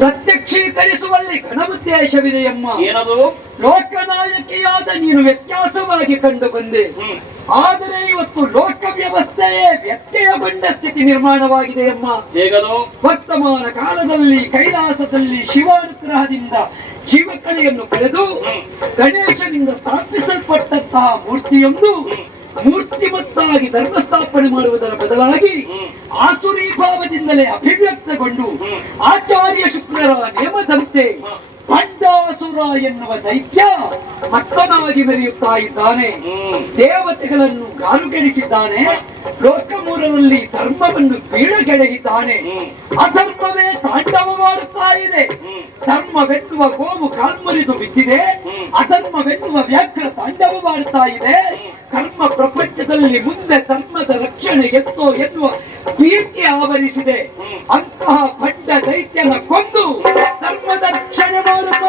ಪ್ರತ್ಯಕ್ಷೀಕರಿಸುವಲ್ಲಿ ಘನವುದ್ದೇಶವಿದೆಯಮ್ಮ. ಏನದು? ಲೋಕನಾಯಕಿಯಾದ ನೀನು ವ್ಯತ್ಯಾಸವಾಗಿ ಕಂಡು ಬಂದೆ. ಆದರೆ ಇವತ್ತು ಲೋಕ ವ್ಯವಸ್ಥೆಯೇ ವ್ಯತ್ಯಯಗೊಂಡ ಸ್ಥಿತಿ ನಿರ್ಮಾಣವಾಗಿದೆಯಮ್ಮ. ಹೇಗದು? ವರ್ತಮಾನ ಕಾಲದಲ್ಲಿ ಕೈಲಾಸದಲ್ಲಿ ಶಿವಾನುಗ್ರಹದಿಂದ ಜೀವಕಳೆಯನ್ನು ಪಡೆದು ಗಣೇಶನಿಂದ ಸ್ಥಾಪಿಸಲ್ಪಟ್ಟಂತಹ ಮೂರ್ತಿಯೊಂದು ಮೂರ್ತಿಮತ್ತಾಗಿ ಧರ್ಮಸ್ಥಾಪನೆ ಮಾಡುವುದರ ಬದಲಾಗಿ ಆಸುರಿ ಭಾವದಿಂದಲೇ ಅಭಿವ್ಯಕ್ತಗೊಂಡು ಆಚಾರ್ಯ ಶುಕ್ರರ ನೇಮದಂತೆ ಭಂಡಾಸುರ ಎನ್ನುವ ದೈತ್ಯ ಮತ್ತನಾಗಿ ಮೆರೆಯುತ್ತಾ ಇದ್ದಾನೆ. ದೇವತೆಗಳನ್ನು ಗಾರುಗೆಡಿಸಿದ್ದಾನೆ. ಲೋಕ ಮೂರರಲ್ಲಿ ಧರ್ಮವನ್ನು ಬೀಳಗೆಳೆಯಿದ್ದಾನೆ. ಅಧರ್ಮವೇ ತಾಂಡವವಾಡುತ್ತಾ ಇದೆ. ಧರ್ಮವೆನ್ನುವ ಗೋವು ಕಾಲ್ಮುರಿದು ಬಿದ್ದಿದೆ. ಅಧರ್ಮವೆನ್ನುವ ವ್ಯಾಘ್ರ ತಾಂಡವವಾಡುತ್ತಾ ಇದೆ. ಕರ್ಮ ಪ್ರಪಂಚದಲ್ಲಿ ಮುಂದೆ ಧರ್ಮದ ರಕ್ಷಣೆ ಎತ್ತೋ ಎನ್ನುವ ಭೀತಿ ಆವರಿಸಿದೆ. ಅಂತಹ ಭಂಡ ದೈತ್ಯನ ಕೊಂದು ಧರ್ಮದ ರಕ್ಷಣೆ ಮಾಡುವ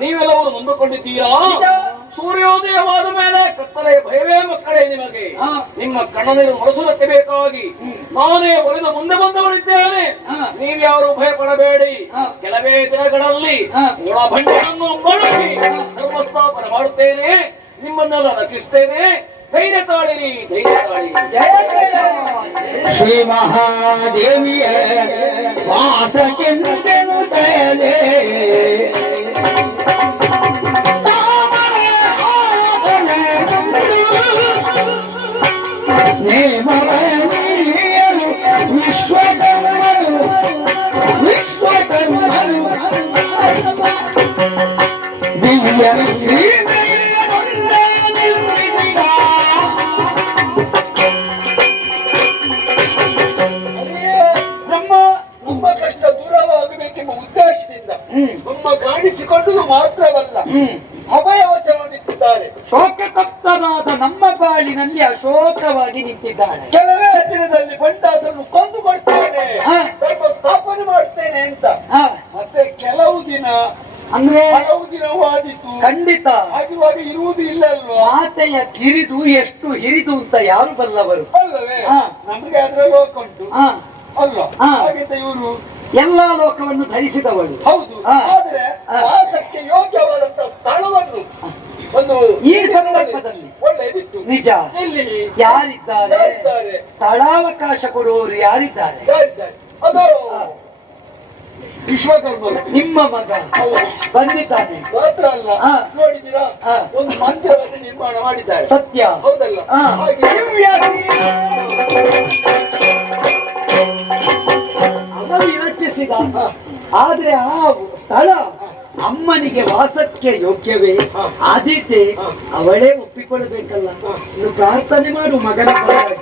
ನೀವೆಲ್ಲವರು ನೊಂದುಕೊಂಡಿದ್ದೀರಾ? ಸೂರ್ಯೋದಯವಾದ ಮೇಲೆ ಕತ್ತಲೆ ಭಯವೇ ಮಕ್ಕಳೇ ನಿಮಗೆ. ನಿಮ್ಮ ಕಣ್ಣನೀರು ಮರೆಸುವುದಕ್ಕೆ ಬೇಕಾಗಿ ನಾನೇ ಒಲಿದು ಮುಂದೆ ಬಂದವಳಿದ್ದೇನೆ. ನೀವ್ಯಾರು ಭಯ ಪಡಬೇಡಿ. ಕೆಲವೇ ದಿನಗಳಲ್ಲಿ ಒಳಭಂಡವನ್ನು ಬಳಸಿ ಧರ್ಮಸ್ಥಾಪನೆ ಮಾಡುತ್ತೇನೆ. ನಿಮ್ಮನ್ನೆಲ್ಲ ರಕ್ಷಿಸ್ತೇನೆ. ಧೈರ್ಯ ತಾಳಿರಿ, ಧೈರ್ಯ ತಾಳಿರಿ. ಶ್ರೀ ಮಹಾದೇವಿಯ ವಾಸಕ್ಕೆಂದೆನು ತಯಲೇ ನೇಮವನಿಯರು ವಿಶ್ವಕರ್ಮರು ವಿಶ್ವಕರ್ಮರು ದಿವ್ಯ ನಮ್ಮ ಕಷ್ಟ ದೂರವಾಗಬೇಕೆಂಬ ಉದ್ದೇಶದಿಂದ ನಮ್ಮ ಕಾಣಿಸಿಕೊಂಡುದು ಮಾತ್ರವಲ್ಲ, ಅಭಯವಚನ ನಿಂತಿದ್ದಾರೆ. ಶೋಕತಪ್ತರಾದ ನಮ್ಮ ಬಾಳಿನಲ್ಲಿ ಅಶೋಕವಾಗಿ ನಿಂತಿದ್ದಾಳೆ. ಕೆಲವೇ ದಿನದಲ್ಲಿ ಬಂಡಾಸರನ್ನು ಕೊಂದು ಕೊಡ್ತೇನೆ, ಧರ್ಮ ಸ್ಥಾಪನೆ ಮಾಡ್ತೇನೆ ಅಂತ. ಮತ್ತೆ ಕೆಲವು ದಿನ ಅಂದ್ರೆ ಹಲವು ದಿನವಾದಿತ್ತು. ಖಂಡಿತ ಆಗಿರುವಾಗ ಇರುವುದು ಇಲ್ಲ ಅಲ್ವಾ? ಮಾತೆಯ ಕಿರಿದು ಎಷ್ಟು ಹಿರಿದು ಅಂತ ಯಾರು ಬಲ್ಲವರು ಅಲ್ಲವೇ? ನಮಗೆ ಅದರ ಲೋಕ ಉಂಟು ಅಲ್ಲ. ಹಾಗಿದ್ದ ಇವರು ಎಲ್ಲಾ ಲೋಕವನ್ನು ಧರಿಸಿದವಳು. ಹೌದು. ಆದ್ರೆ ವಾಸಕ್ಕೆ ಯೋಗ್ಯವಾದಂತಹ ಸ್ಥಳವನ್ನು ಒಂದು ಈ ಸಂದರ್ಭದಲ್ಲಿ ಒಳ್ಳೆಯದಿತ್ತು. ನಿಜ. ಇಲ್ಲಿ ಯಾರಿದ್ದಾರೆ? ಸ್ಥಳಾವಕಾಶ ಕೊಡುವವರು ಯಾರಿದ್ದಾರೆ? ಅದು ವಿಶ್ವಕರ್ಮರು. ನಿಮ್ಮ ಮಗ ಬಂದಿದ್ದಾನೆ ಮಾತ್ರ ಅಲ್ಲ, ನೋಡಿದ್ದೀರಾ, ಒಂದು ಮಂದಿರವನ್ನು ನಿರ್ಮಾಣ ಮಾಡಿದ್ದಾರೆ. ಸತ್ಯ ಹೌದಲ್ಲ? ಅವರು ವಿರಚಿಸಿದ. ಆದ್ರೆ ಆ ಸ್ಥಳ ಅಮ್ಮನಿಗೆ ವಾಸಕ್ಕೆ ಯೋಗ್ಯವೇ? ಆದಿತೆ ಅವಳೇ ಒಪ್ಪಿಕೊಳ್ಳಬೇಕಲ್ಲ. ಇನ್ನು ಪ್ರಾರ್ಥನೆ ಮಾಡು ಮಗನ ಪರವಾಗಿ.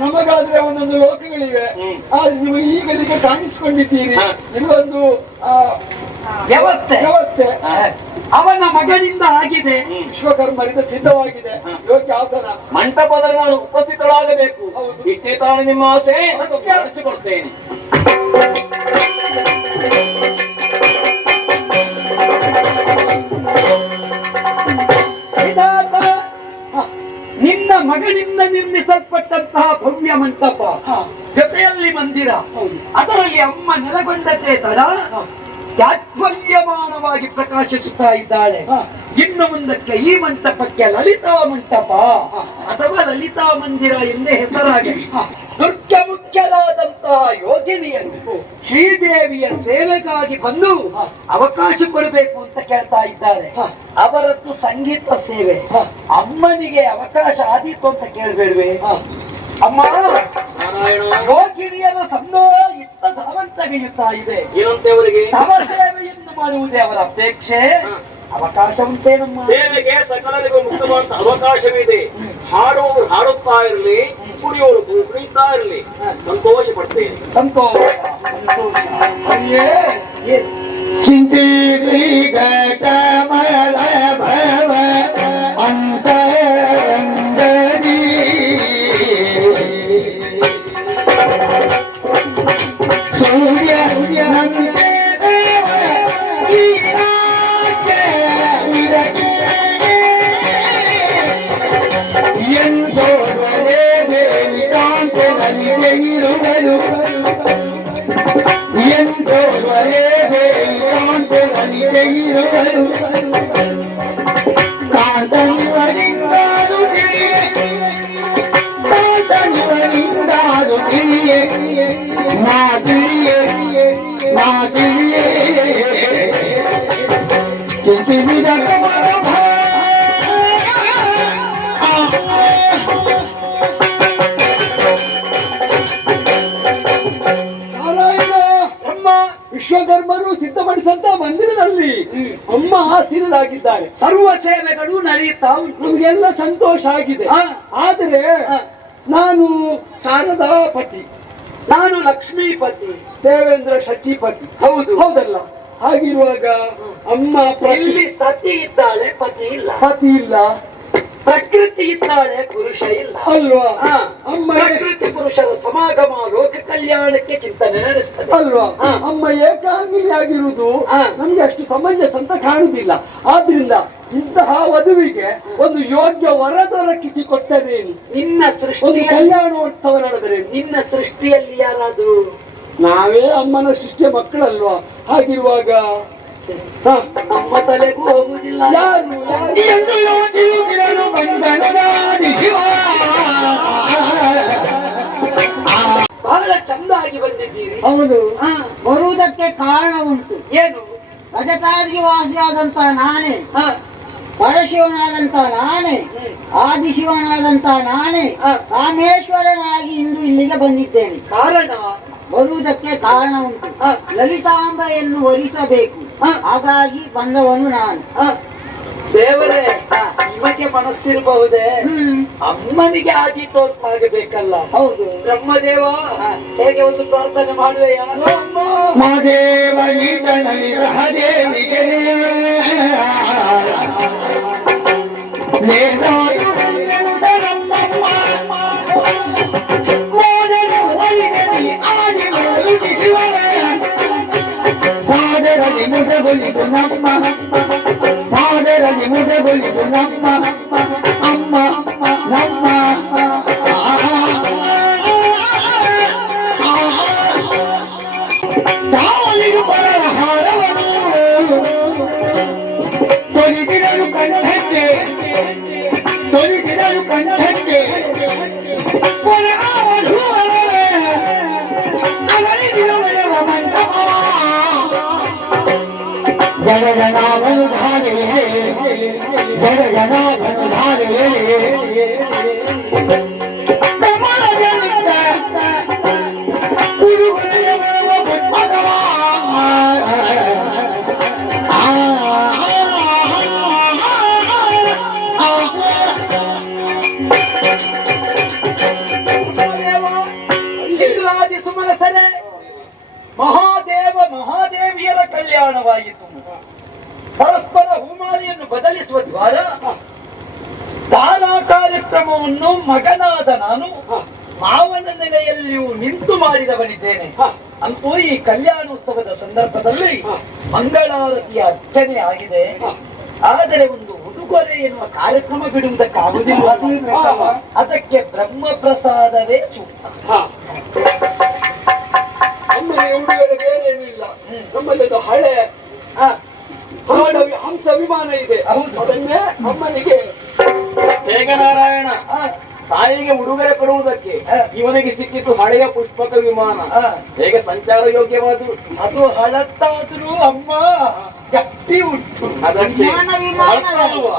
ನಮಗಾದ್ರೆ ಒಂದೊಂದು ಲೋಕಗಳಿವೆ. ಆದ್ರೆ ನೀವು ಈಗಲಿಗೆ ಕಾಣಿಸಿಕೊಂಡಿದ್ದೀರಿ. ನಿಮಗೊಂದು ವ್ಯವಸ್ಥೆ ಅವನ ಮಗನಿಂದ ಆಗಿದೆ. ವಿಶ್ವಕರ್ಮರಿಂದ ಸಿದ್ಧವಾಗಿದೆ ಯೋಗ್ಯ ಆಸನ. ಮಂಟಪದಲ್ಲಿ ನಾನು ಉಪಸ್ಥಿತರಾಗಬೇಕು. ಇಷ್ಟೇ ತಾನೇ ನಿಮ್ಮ ಆಸೆ. ನಡೆಸಿಕೊಡ್ತೇನೆ. ನಿನ್ನ ಮಗನಿಂದ ನಿರ್ಮಿಸಲ್ಪಟ್ಟಂತಹ ಭವ್ಯ ಮಂಟಪ, ಜೊತೆಯಲ್ಲಿ ಮಂದಿರ, ಅದರಲ್ಲಿ ಅಮ್ಮ ನೆಲೆಗೊಂಡತೆ ತಡ ತಾತ್ಪರ್ಯಮಾನವಾಗಿ ಪ್ರಕಾಶಿಸುತ್ತಾ ಇದ್ದಾಳೆ. ಇನ್ನು ಮುಂದಕ್ಕೆ ಈ ಮಂಟಪಕ್ಕೆ ಲಲಿತಾ ಮಂಟಪ ಅಥವಾ ಲಲಿತಾ ಮಂದಿರ ಎಂದೇ ಹೆಸರಾಗಲಿ. ದುರ್ಗ ಮುಖ್ಯರಾದಂತಹ ಯೋಗಿನಿಯರು ಶ್ರೀದೇವಿಯ ಸೇವೆಗಾಗಿ ಬಂದು ಅವಕಾಶ ಕೊಡಬೇಕು ಅಂತ ಕೇಳ್ತಾ ಇದ್ದಾರೆ. ಅವರದ್ದು ಸಂಗೀತ ಸೇವೆ. ಅಮ್ಮನಿಗೆ ಅವಕಾಶ ಆದೀತು ಅಂತ ಕೇಳಬೇಡ್ವೆ? ಅಮ್ಮ ನಾರಾಯಣ. ಯೋಗಿನಿಯರ ಸಂದೋ ಇತ್ತ ಧಾವಂತಗೆಯುತ್ತಾ ಇದೆ. ಏನಂತೆ ಅವರಿಗೆ? ತವ ಸೇವೆಯನ್ನು ಮಾಡುವುದೇ ಅವರ ಅಪೇಕ್ಷೆ. ಅವಕಾಶ ಉಂಟೇ ನಮ್ಮ ಸೇವೆಗೆ ಸಕಲರಿಗೂ ಮುಕ್ತವಾದ ಅವಕಾಶವಿದೆ. ಹಾಡುವವರು ಹಾಡುತ್ತಾ ಇರಲಿ, ಕುಡಿಯೋರು ಕುಡಿಯುತ್ತಾ ಇರಲಿ, ಸಂತೋಷ ಪಡ್ತೇನೆ. ಸಂತೋಷ ಸಂತೋಷ. ಸರಿಯೇ ಚಿಂತಿಗ ಕಮಲ ಭವ ಅಂತರಂಗದಿ ಸೂರ್ಯ ನಂತೆ ದೇವ ಎಂದೋರೇ ದೇವಿ ಕಾಂತನಲ್ಲಿ ಇರುವನು ಎಂದೋರೇ ದೇವಿ ಕಾಂತನಲ್ಲಿ ಇರುವನು ಕಾಂತನಿವರಿಂದಾರು ತಿಳಿಯೇ ಕಾಂತನಿವರಿಂದಾರು ತಿಳಿಯೇ ನಾ ತಿಳಿಯೇ ನಾ ತಿಳಿಯೇ ಚಿಂತಿಸಿದ ಕಮಲ ನಾರಾಯಣ. ನಮ್ಮ ವಿಶ್ವಕರ್ಮರು ಸಿದ್ಧಪಡಿಸಂತ ಮಂದಿರದಲ್ಲಿ ಅಮ್ಮ ಆಸೀನರಾಗಿದ್ದಾರೆ. ಸರ್ವ ಸೇವೆಗಳು ನಡೆಯುತ್ತಾ ಉಂಟು. ನಮಗೆಲ್ಲ ಸಂತೋಷ ಆಗಿದೆ. ಆದರೆ ನಾನು ಶಾರದಾ ಪತಿ, ನಾನು ಲಕ್ಷ್ಮೀಪತಿ, ದೇವೇಂದ್ರ ಶಚಿಪತಿ. ಹೌದು ಹೌದಲ್ಲ? ಹಾಗಿರುವಾಗ ಅಮ್ಮ ಇಲ್ಲಿ ಸತಿ ಇದ್ದಾಳೆ, ಪತಿ ಇಲ್ಲ. ಪತಿ ಇಲ್ಲ, ಪ್ರಕೃತಿ ಇದ್ದಾಳೆ, ಪುರುಷ ಇಲ್ಲ ಅಲ್ವಾ? ಹಾ. ಅಮ್ಮ ಪ್ರಕೃತಿ ಪುರುಷರ ಸಮಾಗಮ ಲೋಕ ಕಲ್ಯಾಣಕ್ಕೆ ಚಿಂತನೆ ನಡೆಸ್ತದೆ. ಅಲ್ವಾ? ಅಮ್ಮ ಏಕಾಂಗಿನಿ ಆಗಿರುವುದು ಹಾ. ನಮ್ಗೆ ಅಷ್ಟು ಸಮಂಜಸ ಅಂತ ಕಾಣುದಿಲ್ಲ. ಆದ್ರಿಂದ ಇಂತಹ ವಧುವಿಗೆ ಒಂದು ಯೋಗ್ಯ ವರ ದೊರಕಿಸಿಕೊಟ್ಟರೇನು? ನಿನ್ನ ಒಂದು ಸೃಷ್ಟಿಯ ಕಲ್ಯಾಣೋತ್ಸವ ನಡೆದರೇನು? ನಿನ್ನ ಸೃಷ್ಟಿಯಲ್ಲಿ ಯಾರಾದ್ರೂ ನಾವೇ ಅಮ್ಮನ ಶಿಷ್ಯ ಮಕ್ಕಳಲ್ವಾ? ಹಾಗಿರುವಾಗ ಹ, ನಮ್ಮ ತಲೆಗೂ ಹೋಗುದಿಲ್ಲ. ಯಾರು ಯಾರು? ಎಂದು ಯೋಚಿಸುತ್ತಿರಲು ಬಂಧನದಾದಿ ಶಿವ ಬಹಳ ಚಂದಾಗಿ ಬಂದಿದ್ದೀರಿ. ಹೌದು, ಹಾ. ಬರುವುದಕ್ಕೆ ಕಾರಣ ಉಂಟು. ಏನು? ರಜತಾದ್ರಿ ವಾಸಿಯಾದಂತ ನಾನೇ, ಹಾ. ಪರಶಿವನಾದಂತ ನಾನೇ, ಆದಿಶಿವನಾದಂತ ನಾನೇ, ಹಾ. ರಾಮೇಶ್ವರನಾಗಿ ಇಂದು ಇಲ್ಲಿಗೆ ಬಂದಿದ್ದೇನೆ. ಕಾರಣ? ಬರುವುದಕ್ಕೆ ಕಾರಣ ಉಂಟು. ಹಾ. ಲಲಿತಾಂಬೆಯನ್ನು ವರಿಸಬೇಕು. ಹಾ. ಹಾಗಾಗಿ ಬಂದವನು ನಾನು. ಹಾ. ದೇವರೇ, ಹಾ. ನಿಮಗೆ ಮನಸ್ಸಿರಬಹುದೇ? ಅಮ್ಮನಿಗೆ ಆದಿತೋತ್ತಾಗಬೇಕಲ್ಲ. ಹೌದು. ಬ್ರಹ್ಮದೇವ, ಹಾ. ಹೇಗೆ ಒಂದು ಪ್ರಾರ್ಥನೆ ಮಾಡುವೆಯಾ? ಮಾದೇವ ಗೀತನಲ್ಲಿ ರಹದೇವಿಗೆ ಸಾದರಲಿ ಮುದಗೊಳಿಸು ನಮ್ಮ ಸಾದರಲಿ ಮುದಗೊಳಿಸು ನಮ್ಮ ಅಮ್ಮ ನಮ್ಮ ಕಾವಲಿಗೆ ಬರಲ ಹಾರವನು ತೊಲಿದಿರಲು ಕಂಠಕ್ಕೆ ತೊಲಿದಿರಲು ಕಂಠಕ್ಕೆ ಪುನಃ ಅಗಲಿದಿರ ಬೆಳವ ಮಂಟಪ ಜಗಜನಾಭನು ಧಾರೆ ಜಗಜನಾಭನು ಧಾರೆ ಉಡುಗೊರೆಯ ಬೆಳವ ಪುಷ್ಪಕವ ಇಂದ್ರಾದಿ ಸುಮನಸರೆ, ಮಹಾದೇವ ಮಹಾದೇವಿಯರ ಕಲ್ಯಾಣವಾಯಿತು. ಪರಸ್ಪರ ಹೂಮಾಲಿಯನ್ನು ಬದಲಿಸುವ ದ್ವಾರ ಧಾರಾ ಕಾರ್ಯಕ್ರಮವನ್ನು ಮಗನಾದ ನಾನು ಮಾವನ ನೆಲೆಯಲ್ಲಿಯೂ ನಿಂತು ಮಾಡಿದವನಿದ್ದೇನೆ. ಅಂತೂ ಈ ಕಲ್ಯಾಣೋತ್ಸವದ ಸಂದರ್ಭದಲ್ಲಿ ಮಂಗಳಾರತಿಯ ಅರ್ಚನೆ ಆಗಿದೆ. ಆದರೆ ಒಂದು ಉಡುಗೊರೆ ಎನ್ನುವ ಕಾರ್ಯಕ್ರಮ ಬಿಡುವುದಕ್ಕಾಗುವುದಿಲ್ಲ. ಅದಕ್ಕೆ ಬ್ರಹ್ಮ ಪ್ರಸಾದವೇ ಸೂಕ್ತ. ಅಮ್ಮನ ಉಡುಗೊರೆ ಬೇರೇನೂ ಇಲ್ಲ. ನಮ್ಮಲ್ಲಿ ಒಂದು ಹಳೆ ಹಂಸ ವಿಮಾನ ಇದೆ. ಹೌದು. ಅದನ್ನೇ ಅಮ್ಮನಿಗೆ ಹೇಗೆ ನಾರಾಯಣ ತಾಯಿಗೆ ಉಡುಗೊರೆ ಕೊಡುವುದಕ್ಕೆ ಇವನಿಗೆ ಸಿಕ್ಕಿತು ಹಳೆಯ ಪುಷ್ಪಕ ವಿಮಾನ. ಹೇಗೆ ಸಂಚಾರ ಯೋಗ್ಯವಾದ ಅದು ಹಳತ್ತಾದ್ರೂ ಅಮ್ಮ ಗಟ್ಟಿ ಉಂಟು. ಅದಕ್ಕೆ ವಿಮಾನ, ವಿಮಾನ. ಅಲ್ವಾ?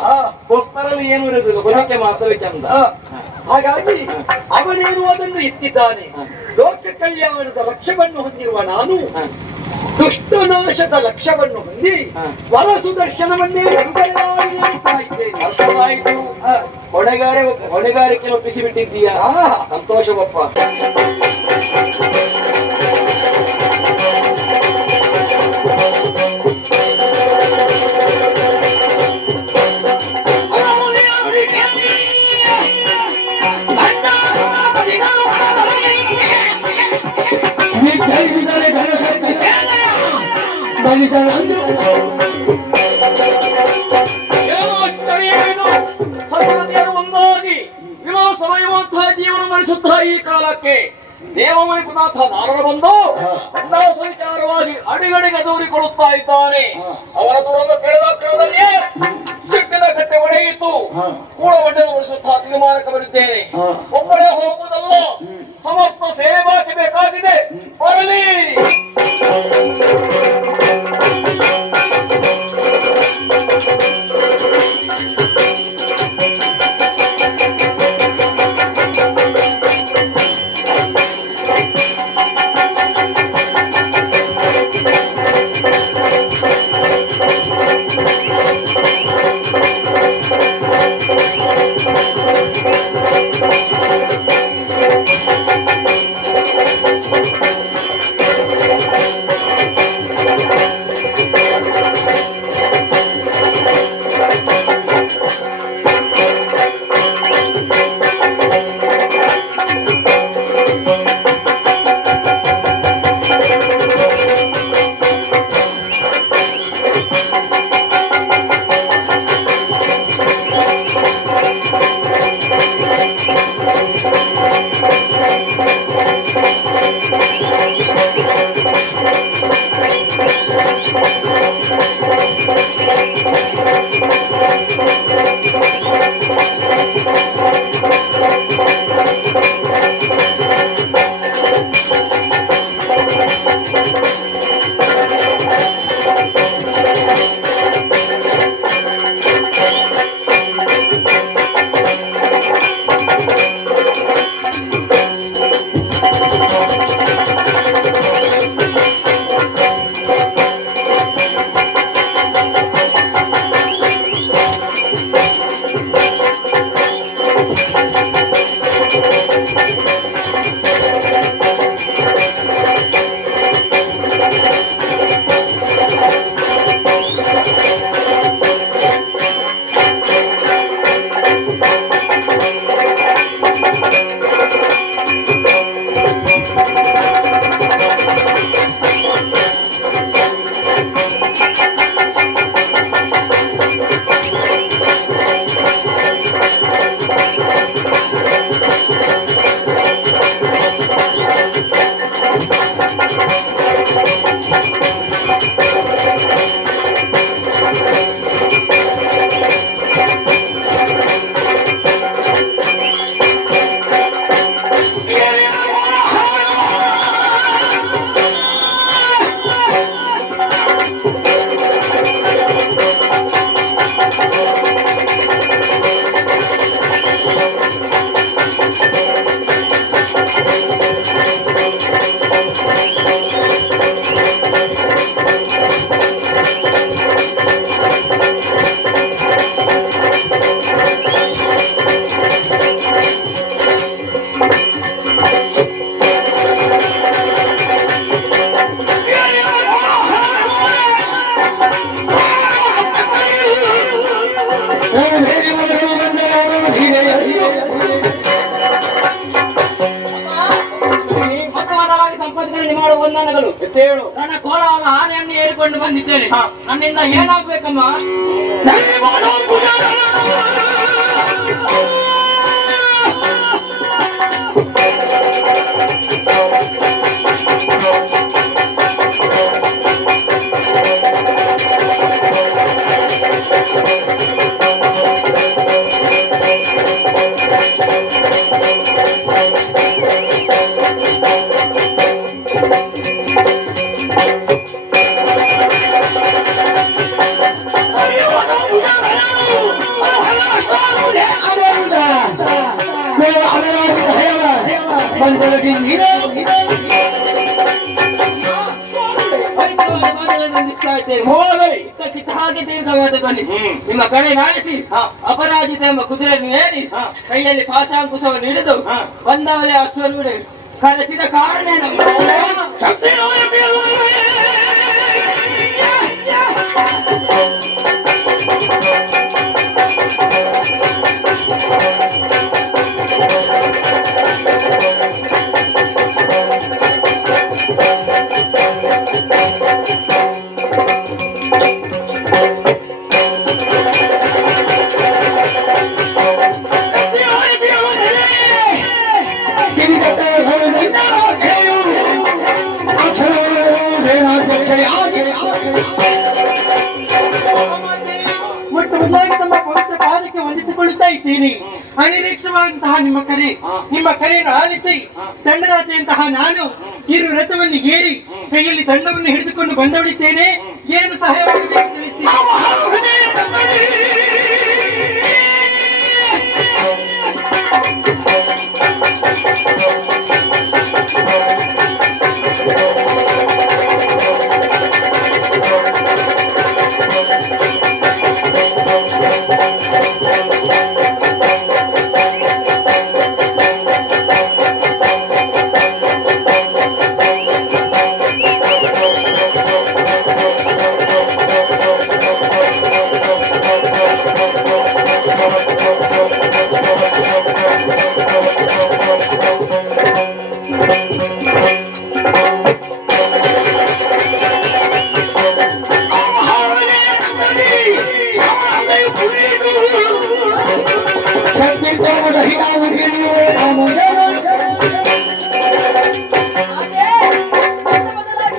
ಹೊಸ್ತರಲ್ಲಿ ಏನು ಇರುವುದಿಲ್ಲ, ಬದುಕೆ ಮಾತ್ರವೇ ಚಂದ. ಹಾಗಾಗಿ ಅವನೇನು ಅದನ್ನು ಎತ್ತಿದ್ದಾನೆ. ಲೋಕ ಕಲ್ಯಾಣದ ಲಕ್ಷ್ಯವನ್ನು ಹೊಂದಿರುವ ನಾನು ದುಷ್ಟನಾಶದ ಲಕ್ಷ್ಯವನ್ನು ಹೊಂದಿ ವರ ಸುದರ್ಶನವನ್ನೇ ಬಿಡುಗಡೆಯಾಗಿ ನೀಡುತ್ತಾ ಇದ್ದೇನೆ. ಅರ್ಥವಾಯಿತು. ಹೊಣೆಗಾರಿಕೆ ಒಪ್ಪಿಸಿ ಬಿಟ್ಟಿದ್ದೀಯಾ? ಸಂತೋಷವಪ್ಪ. ಸಕಲತೆಯರು ಒಂದಾಗಿ ವಿಲಾಸಮಯವಂತಹ ಜೀವನ ನಡೆಸುತ್ತಾ ಈ ಕಾಲಕ್ಕೆ ದೇವಮಣಿಪುನಾಥ ನಾರರ ಬಂದು ವಿಚಾರವಾಗಿ ಅಡಿಗಡಿಗೆ ದೂರಿಕೊಳ್ಳುತ್ತಾ ಇದ್ದಾನೆ. ಅವರ ದೂರದ ಕೇಳದಲ್ಲಿಯೇ ಚಿಟ್ಟಿನ ಕಟ್ಟೆ ಒಡೆಯಿತು. ಕೂಡ ಬಂಡೆ ಉಳಿಸುತ್ತಾ ತೀರ್ಮಾನಕ್ಕೆ ಬರುತ್ತೇನೆ. ಒಬ್ಬಳೇ ಹೋಗುವುದಲ್ಲ, ಸಮರ್ಥ ಸೇವೆ ಬಾಕಿ ಬೇಕಾಗಿದೆ. ಬರಲಿ. ನನ್ನ ಕೋಲವನ್ನು ಆನೆಯನ್ನು ಏರಿಕೊಂಡು ಬಂದಿದ್ದೇನೆ. ನನ್ನಿಂದ ಏನಾಗ್ಬೇಕಮ್ಮ? ಇದ್ದೇನೆ. ಹೋಗಲಿ. ಇದ್ದಕ್ಕಿದ್ದ ಹಾಗೆ ದೀರ್ಘವಾದ ಧ್ವನಿ. ನಿಮ್ಮ ಕಡೆ ನಾಡಿಸಿ ಅಪರಾಜಿತ ಎಂಬ ಕುದುರೆಯನ್ನು ಏರಿ ಕೈಯಲ್ಲಿ ಪಾಶಾಂಕುಶವನ್ನು ಹಿಡಿದು ಬಂದವರೇ ಅಶ್ವರೂಢ ಕರೆಸಿದ ಕಾರಣ ಒಟ್ಟು ಮೊದಲಾಗಿ ತಮ್ಮ ಪವಿತ್ರ ಪಾದಕ್ಕೆ ವಂದಿಸಿಕೊಳ್ಳುತ್ತಾ ಇದ್ದೀನಿ. ಅನಿರೀಕ್ಷವಾದಂತಹ ನಿಮ್ಮ ಕರೆಯನ್ನು ಆಲಿಸಿ ದಂಡನಾಥೆಯಂತಹ ನಾನು ಇರು ರಥವನ್ನು ಏರಿ ಕೈಯಲ್ಲಿ ದಂಡವನ್ನು ಹಿಡಿದುಕೊಂಡು ಬಂದವಳಿದ್ದೇನೆ. ಏನು ಸಹಾಯವಾಗಬೇಕು ತಿಳಿಸಿ.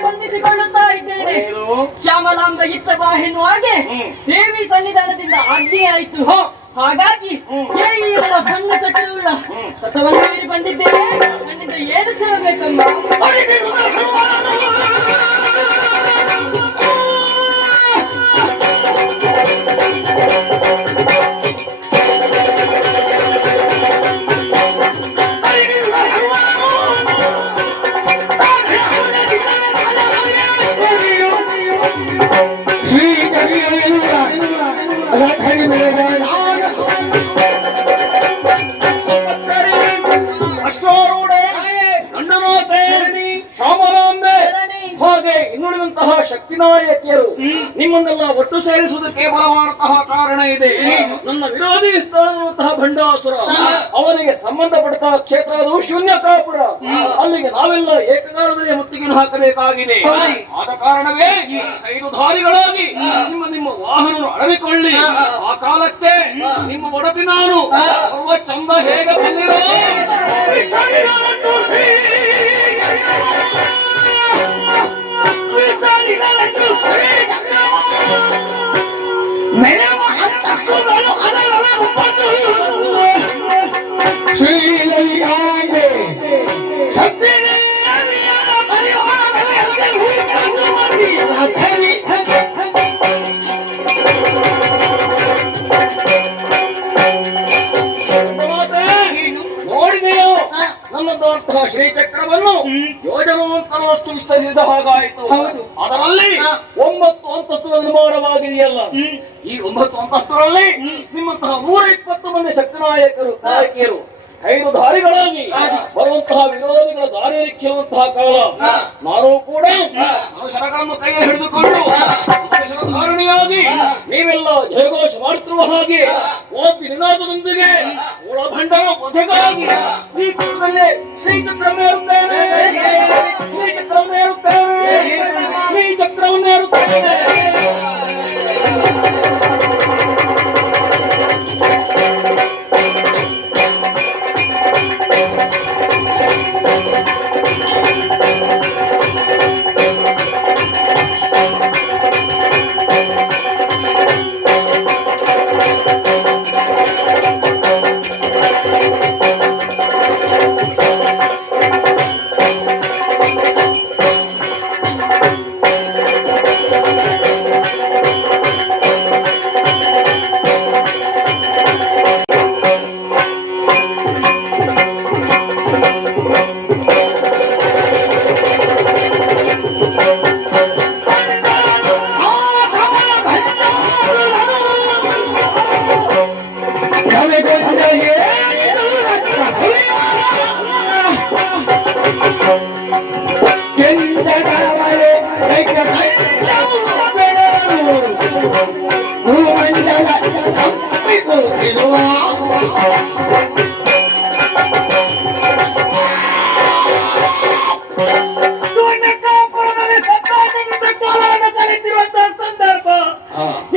ವಂದಿಸಿಕೊಳ್ಳುತ್ತಾ ಇದ್ದೇನೆ. ಶ್ಯಾಮಲಾಂಬ ಇತ್ತ ಬಾ ಎನ್ನುವ ಹಾಗೆ ದೇವಿ ಸನ್ನಿಧಾನದಿಂದ ಆಜ್ಞೆ ಆಯಿತು. ಹಾಗಾಗಿ ಇವಳ ಸಣ್ಣ ಚಕ್ರವುಳ್ಳ ರಥವನ್ನು ಏರಿ ಬಂದಿದ್ದೇನೆ. ನನ್ನಿಂದ ಏನು ಸೇವೆ ಬೇಕಮ್ಮ? ಹಾಗೆ ಇನ್ನುಳಿದಂತಹ ಶಕ್ತಿನಾಯಕಿಯರು ನಿಮ್ಮನ್ನೆಲ್ಲ ಒಟ್ಟು ಸೇರಿಸುವುದಕ್ಕೆ ಬಲವಾದಂತಹ ಕಾರಣ ಇದೆ. ನನ್ನ ವಿರೋಧಿ ಸ್ಥಾನವಂತಹ ಭಂಡಾಸುರ ಅವನಿಗೆ ಸಂಬಂಧಪಟ್ಟ ಕ್ಷೇತ್ರ ಅದು ಶೂನ್ಯಕಾಪುರ. ಅಲ್ಲಿಗೆ ನಾವೆಲ್ಲ ಏಕಕಾಲದಲ್ಲಿ ಮುತ್ತಿಗೆಯನ್ನು ಹಾಕಬೇಕಾಗಿದೆ. ಆದ ಕಾರಣವೇ 5 ದಾರಿಗಳಾಗಿ ನಿಮ್ಮ ವಾಹನ ಅಡವಿಕೊಳ್ಳಿ. ಆ ಕಾಲಕ್ಕೆ ನಿಮ್ಮ ಒಡತಿ ನಾನು ಬರುವ ಚಂದ ಹೇಗೆ ಬಂದಿರೋ ನೋಡಿದೆಯೋ ನನ್ನದಂತಹ ಶ್ರೀಚಕ್ರವನ್ನು ಯೋಜನೋತ್ತರದಷ್ಟು ವಿಸ್ತರಿಸಿದ ಹಾಗಾಯಿತು. ಅದರಲ್ಲಿ 9 ಅಂತಸ್ತುಗಳ ನಿರ್ಮಾಣವಾಗಿದೆಯಲ್ಲ. ಈ 9 ಅಂತಸ್ತುಗಳಲ್ಲಿ ನಿಮ್ಮಂತಹ 120 ಮಂದಿ ಶಕ್ತಿನಾಯಕರು ನಾಯಕಿಯರು 5 ದಾರಿಗಳಾಗಿ ಬರುವಂತಹ ವಿರೋಧಿಗಳ ದಾರಿ ನಿಕ್ಕುವಂತಹ ಕಾಲ. ನಾನು ಕೂಡ ಶರಗಳನ್ನು ಕೈಯಲ್ಲಿ ಹಿಡಿದುಕೊಂಡು ಧಾರಣೆಯಾಗಿ ನೀವೆಲ್ಲ ಜಯಘೋಷ ಮಾಡುತ್ತಿರುವ ಹಾಗೆ ಓದಿ ನಿನಾದದೊಂದಿಗೆ ಒಳಭಂಡನ ವಧೆಗಾಗಿ ಶ್ರೀಕುಲದಲ್ಲೇ ಶ್ರೀಚಕ್ರವನ್ನೇರುತ್ತೇನೆ, ಶ್ರೀಚಕ್ರವನ್ನೇರುತ್ತೇನೆ, ಶ್ರೀಚಕ್ರವನ್ನೇರುತ್ತೇನೆ. ಸುವರ್ಣಕಾಪುರದಲ್ಲಿ ಸಂತಾನದಿಂದ ಕಾಲವನ್ನು ಕಳೆಯುತ್ತಿರುವಂತಹ ಸಂದರ್ಭ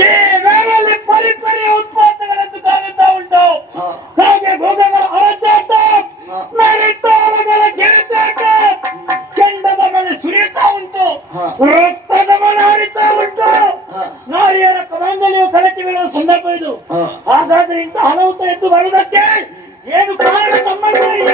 ಈ ವೇಳೆಯಲ್ಲಿ ಪರಿಪರಿಯ ಉತ್ಪಾದನೆಗಳನ್ನು ಕಾಣುತ್ತಾ ಉಂಟು. ಹಾಗೆ ಭೋಗಗಳ ಅರಚಾಟ, ನರಿತಾಳಗಳ ಗೆರಚಾಟ, ಕೆಂಡದ ಮೇಲೆ ಸುರಿಯುತ್ತಾ ಉಂಟು, ರಕ್ತದ ಮೇಲೆ ಹರಿತಾ ಉಂಟು. ನಾರಿಯರ ಕಮಾಂಗಲಿಯು ಕಳಚಿ ಬೀಳುವ ಸಂದರ್ಭ ಇದು. ಹಾಗಾದ್ರೆ ಇಂಥ ಅನಾಹುತ ಎದ್ದು ಬರುವುದಕ್ಕೆ ಏನು ಕಾರಣ? ಸಂಬಂಧ ಏನು?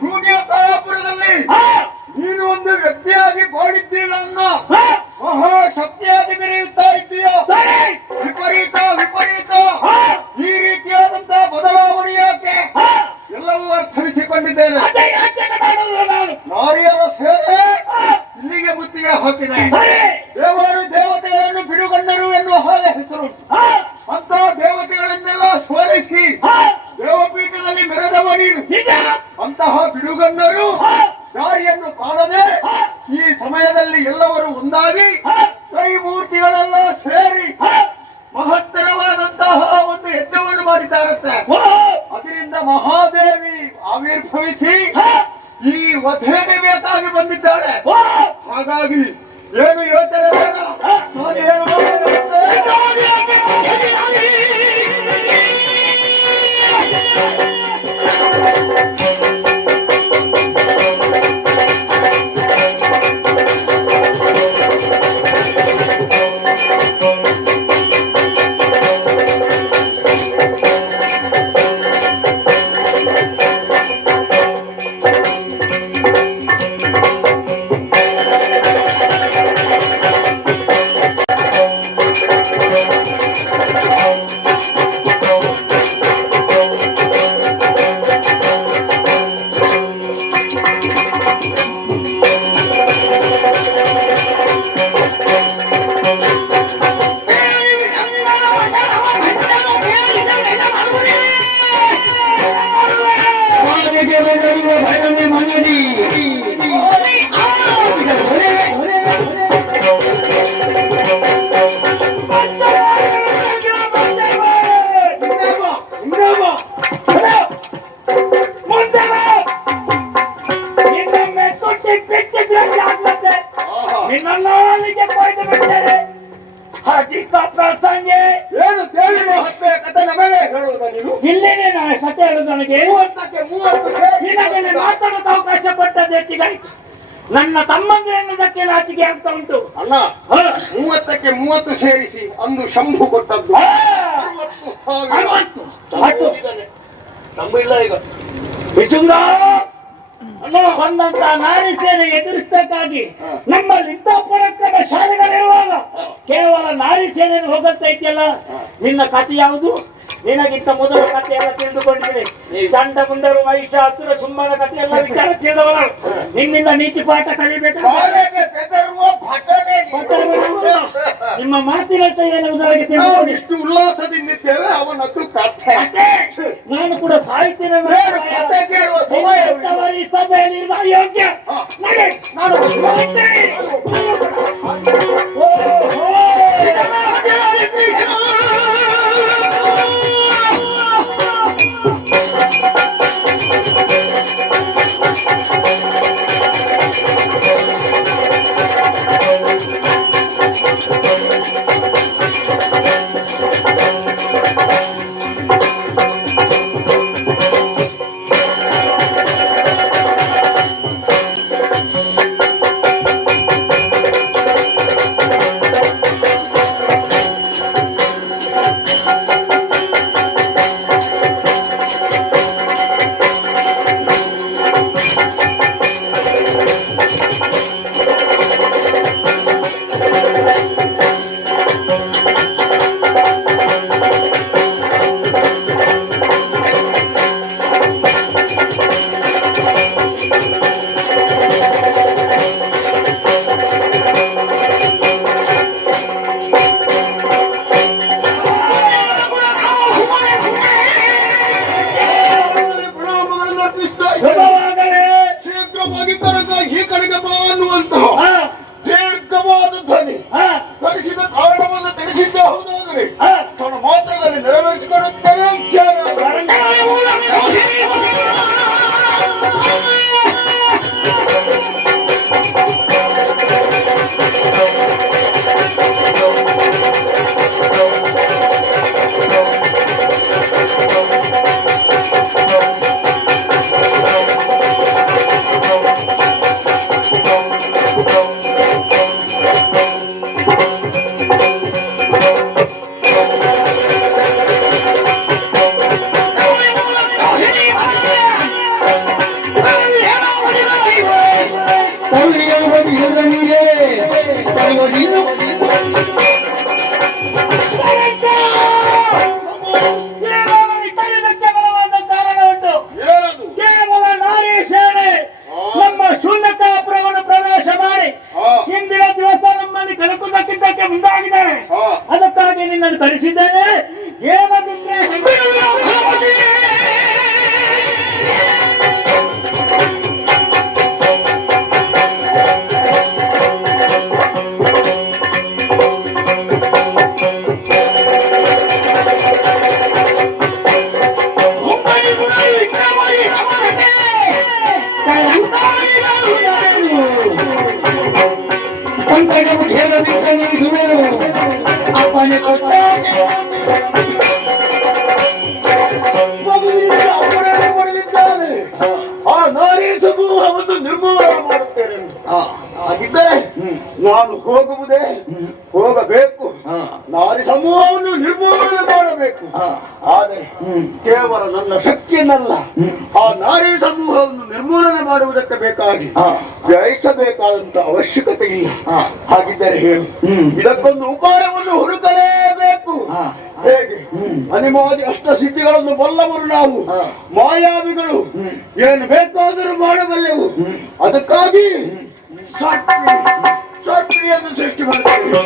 ಶೂನ್ಯಕಾಪುರದಲ್ಲಿ ನೀನು ಒಂದು ವ್ಯಕ್ತಿಯಾಗಿ ಬಾಡಿದ್ದೀಳ ಅನ್ನೋ ಮಹಾಶಕ್ತಿಯಾಗಿ ಮೆರೆಯುತ್ತಾ ಇದ್ದೀಯೋ. ವಿಪರೀತ ವಿಪರೀತ ಈ ರೀತಿಯಾದಂತಹ ಬದಲಾವಣೆ ಯಾಕೆ? ಎಲ್ಲವೂ ಅರ್ಥವಿಸಿಕೊಂಡಿದ್ದೇನೆ. ನಾರಿಯರ ಸೇವೆ ಇಲ್ಲಿಗೆ ಮುತ್ತಿಗೆ ಹಾಕಿದೆ. ದೇವರು ದೇವತೆಗಳನ್ನು ಬಿಡುಗಣ್ಣರು ಎನ್ನುವ ಹಾಗೆ ಹೆಸರು. ಅಂತ ದೇವತೆಗಳನ್ನೆಲ್ಲ ಸೋಲಿಸಿ ದೇವಪೀಠದಲ್ಲಿ ಮೆರೆದವ ನೀನು. ಅಂತಹ ಬಿಡುಗಣ್ಣರು ದಾರಿಯನ್ನು ಕಾಣದೆ ಈ ಸಮಯದಲ್ಲಿ ಎಲ್ಲವರು ಒಂದಾಗಿ ತ್ರೈಮೂರ್ತಿಗಳೆಲ್ಲ ಸೇರಿ ಮಹತ್ತರವಾದಂತಹ ಒಂದು ಯಜ್ಞವನ್ನು ಮಾಡಿದ್ದಾರಂತೆ. ಅದರಿಂದ ಮಹಾದೇವಿ ಆವಿರ್ಭವಿಸಿ ಈ ವಧೆಗೆ ಬೇಕಾಗಿ ಬಂದಿದ್ದಾಳೆ. ಹಾಗಾಗಿ ಏನು ಯೋಚನೆ ಬೇಡ, ನಾನೇನು ಇಲ್ಲೇನೆ ಕತೆ ಹೇಳುದು ನನಗೆ. ಮಾತಾಡೋದು ಅವಕಾಶ ಪಟ್ಟದ್ದೆಚ್ಚಿಗಾಯ್ತು. ನನ್ನ ತಮ್ಮಂದಿರನ್ನದಕ್ಕೆ ನಾಚಿಕೆ ಆಗ್ತಾ ಉಂಟು. ಅಲ್ಲ 30ಕ್ಕೆ 30 ಸೇರಿಸಿ ಅಂದು ಶಂಭು ಕೊಟ್ಟದ್ದು 60 ನಂಬಿಲ್ಲ ಈಗ. ಬಂದಂತ ನಾರಿ ಸೇನೆ ಎದುರಿಸಬೇಕಾಗಿ ನಮ್ಮಲ್ಲಿ ಇಂಥ ಪರಾಕ್ರಮ ಶಾಲೆಗಳಿರುವಾಗ ಕೇವಲ ನಾರಿ ಸೇನೆಯನ್ನು ಹೋಗುತ್ತಾ ಇದೆಯಲ್ಲ. ನಿನ್ನ ಕಥೆ ಯಾವುದು? ನಿನಗಿಂತ ಮೊದಲ ಕಥೆ ಎಲ್ಲ ತಿಳಿದುಕೊಂಡಿದ್ದೀನಿ. ಚಂಡ ಮುಂಡರು ಮಹಿಷಾಸುರ ಸುಮ್ಮನ ಕಥೆ ಎಲ್ಲ ವಿಚಾರ ತಿಳಿದವನು. ನಿನ್ನಿಂದ ನೀತಿ ಪಾಠ ಕಲಿಬೇಕು. ನಿಮ್ಮ ಮಾತಿನಂತೆ ಏನುವುದಾಗಿ ತಿಳಿದುಕೊಂಡು ಇಷ್ಟು ಉಲ್ಲಾಸದಿಂದಿದ್ದೇವೆ. ಅವನದ್ದು ಕಥೆ. ನಾನು ಕೂಡ ಸಾಹಿತ್ಯ ಸಭೆಯಲ್ಲಿ ಅಯೋಗ್ಯ ನಿನ್ನು ಇದಕ್ಕೆ ಬಲವಾದ ಕಾರಣ ಉಂಟು. ಏನದು? ಕೇವಲ ನಾರಿ ಸೇನೆ ನಮ್ಮ ಶೂನ್ಯತಾಪುರವನ್ನು ಪ್ರವೇಶ ಮಾಡಿ ಇಂದಿನ ದಿವಸ ನಮ್ಮಲ್ಲಿ ಕಲಕುವುದಕ್ಕಿದ್ದಕ್ಕೆ ಮುಂದಾಗಿದ್ದಾರೆ. ಅದಕ್ಕಾಗಿ ನಿನ್ನನ್ನು ಕರೆಸಿದ್ದೇನೆ. ಏನದಿದ್ರೆ ಅಪ್ಪನೇ ಕೊಟ್ಟ ಅಪರಾಧ ಮಾಡಲಿದ್ದಾನೆ. ಆ ನಾರಿ ಸಮೂಹವನ್ನು ನಿರ್ಮೂಲನೆ ಮಾಡುತ್ತೇನೆ. ಹಾಗಿದ್ದರೆ ನಾನು ಹೋಗಬೇಕು. ನಾರಿ ಸಮೂಹವನ್ನು ನಿರ್ಮೂಲನೆ ಮಾಡಬೇಕು. ಆದರೆ ಕೇವಲ ನನ್ನ ಶಕ್ತಿಯನ್ನಲ್ಲ, ಆ ನಾರಿ ಸಮೂಹವನ್ನು ನಿರ್ಮೂಲನೆ ಮಾಡುವುದಕ್ಕೆ ಬೇಕಾಗಿ ವ್ಯಯಿಸಬೇಕಾದಂತ ಅವಶ್ಯಕತೆ ಇಲ್ಲ. ಹಾಗಿದ್ದರೆ ಹೇಳು, ಇದಕ್ಕೊಂದು ಉಪಾಯವನ್ನು ಹುಡುಕಲೇಬೇಕು. ಹೇಗೆ? ಅನಿಮಾದಿ ಅಷ್ಟ ಸಿದ್ಧಿಗಳನ್ನು ಬಲ್ಲವರು ನಾವು, ಮಾಯಾವಿಗಳು, ಏನು ಬೇಕಾದರೂ ಮಾಡಬಲ್ಲೆವು. ಅದಕ್ಕಾಗಿ ಶಾಸ್ತ್ರಿಯನ್ನು ಸೃಷ್ಟಿ ಮಾಡ್ತೇವೆ.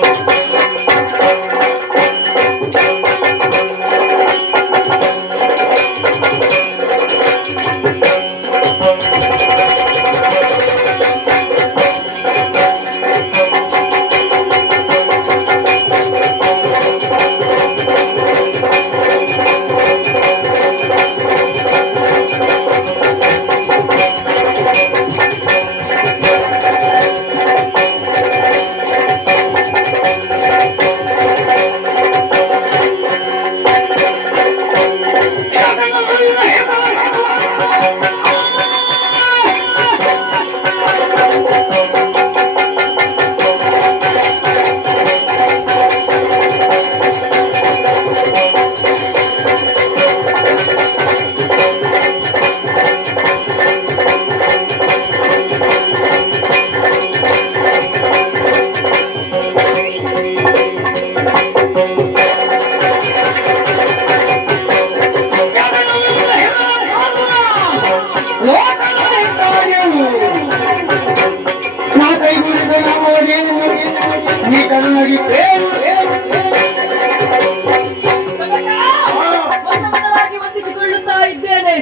ವಂದಿಸಿಕೊಳ್ಳುತ್ತಾ ಇದ್ದೇನೆ.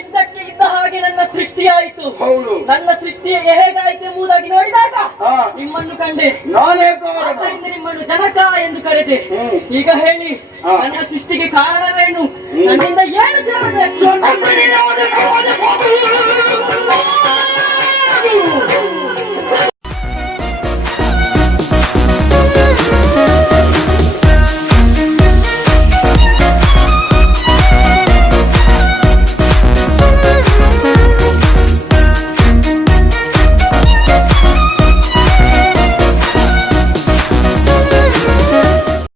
ಇದ್ದಕ್ಕೆ ಇದ್ದ ಹಾಗೆ ನನ್ನ ಸೃಷ್ಟಿಯಾಯಿತು. ನನ್ನ ಸೃಷ್ಟಿ ಹೇಗಾಯಿತು ಎಂಬುದಾಗಿ ನೋಡಿದಾಗ ನಿಮ್ಮನ್ನು ಕಂಡೆ. ಆದ್ದರಿಂದ ನಿಮ್ಮನ್ನು ಜನಕ ಎಂದು ಕರೆದೆ. ಈಗ ಹೇಳಿ, ನನ್ನ ಸೃಷ್ಟಿಗೆ ಕಾರಣವೇನು? ನನ್ನಿಂದ ಏನು ಸಿಗಬೇಕು?